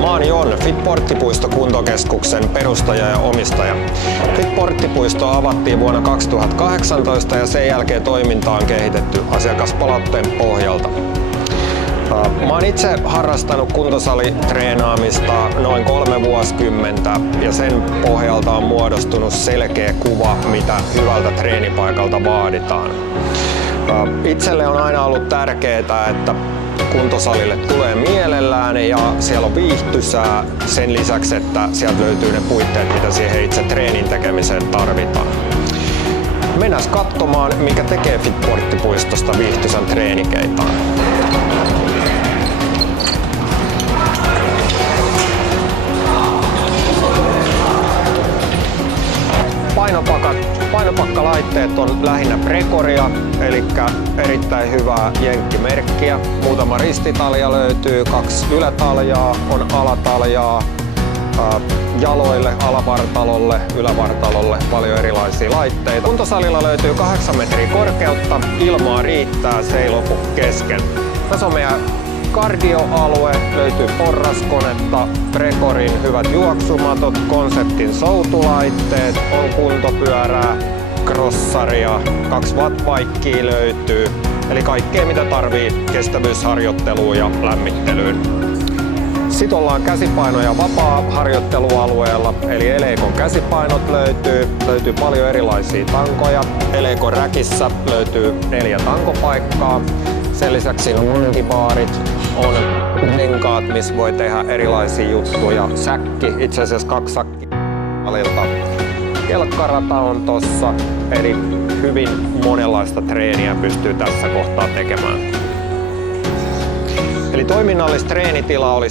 Mä oon Jon, Fit-Porttipuisto kuntokeskuksen perustaja ja omistaja. Fit-Porttipuisto avattiin vuonna 2018 ja sen jälkeen toiminta on kehitetty asiakaspalautteen pohjalta. Mä oon itse harrastanut kuntosalitreenaamista noin 3 vuosikymmentä ja sen pohjalta on muodostunut selkeä kuva, mitä hyvältä treenipaikalta vaaditaan. Itselle on aina ollut tärkeää, että kuntosalille tulee mielellään ja siellä on viihtysää sen lisäksi, että sieltä löytyy ne puitteet, mitä siihen itse treenin tekemiseen tarvitaan. Mennään katsomaan, mikä tekee Fit-Porttipuistosta viihtysän treenikeitaan. Painopakkalaitteet on lähinnä Precoria, eli erittäin hyvää jenkkimerkkiä. Muutama ristitalja löytyy, 2 ylätaljaa, on alataljaa, jaloille, alavartalolle, ylävartalolle paljon erilaisia laitteita. Kuntosalilla löytyy 8 metriä korkeutta, ilmaa riittää, se ei lopu kesken. Tässä on meidän kardioalue, löytyy porraskonetta, Precorin hyvät juoksumatot, Konseptin soutulaitteet, on kuntopyörää, crossaria, 2 wattbikea löytyy, eli kaikkea mitä tarvii kestävyysharjoitteluun ja lämmittelyyn. Sitten ollaan käsipaino- ja vapaa-harjoittelualueella, eli Elekon käsipainot löytyy paljon erilaisia tankoja. Elekon räkissä löytyy 4 tankopaikkaa. Sen lisäksi siinä on munkibaarit, on renkaat, missä voi tehdä erilaisia juttuja. Säkki, itse asiassa 2 säkkiä alilta. Kelkkarata on tossa, eli hyvin monenlaista treeniä pystyy tässä kohtaa tekemään. Eli toiminnallista treenitila oli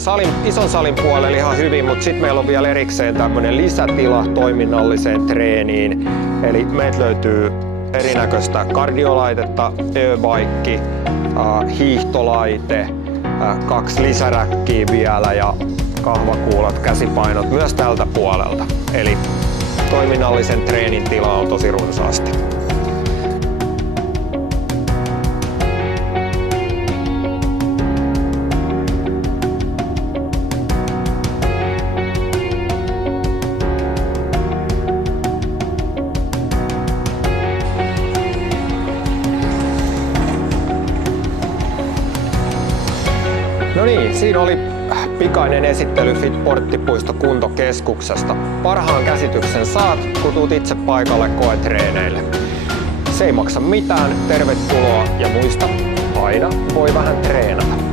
ison salin puolella ihan hyvin, mutta sitten meillä on vielä erikseen tämmöinen lisätila toiminnalliseen treeniin. Eli meiltä löytyy erinäköistä kardiolaitetta, e-bike, hiihtolaite, 2 lisäräkkiä vielä ja kahvakuulat, käsipainot myös tältä puolelta. Eli toiminnallisen treenin tilaa on tosi runsaasti. No niin, siinä oli pikainen esittely Fit-Porttipuisto kuntokeskuksesta. Parhaan käsityksen saat, kun tuut itse paikalle koetreeneille. Se ei maksa mitään, tervetuloa ja muista, aina voi vähän treenata.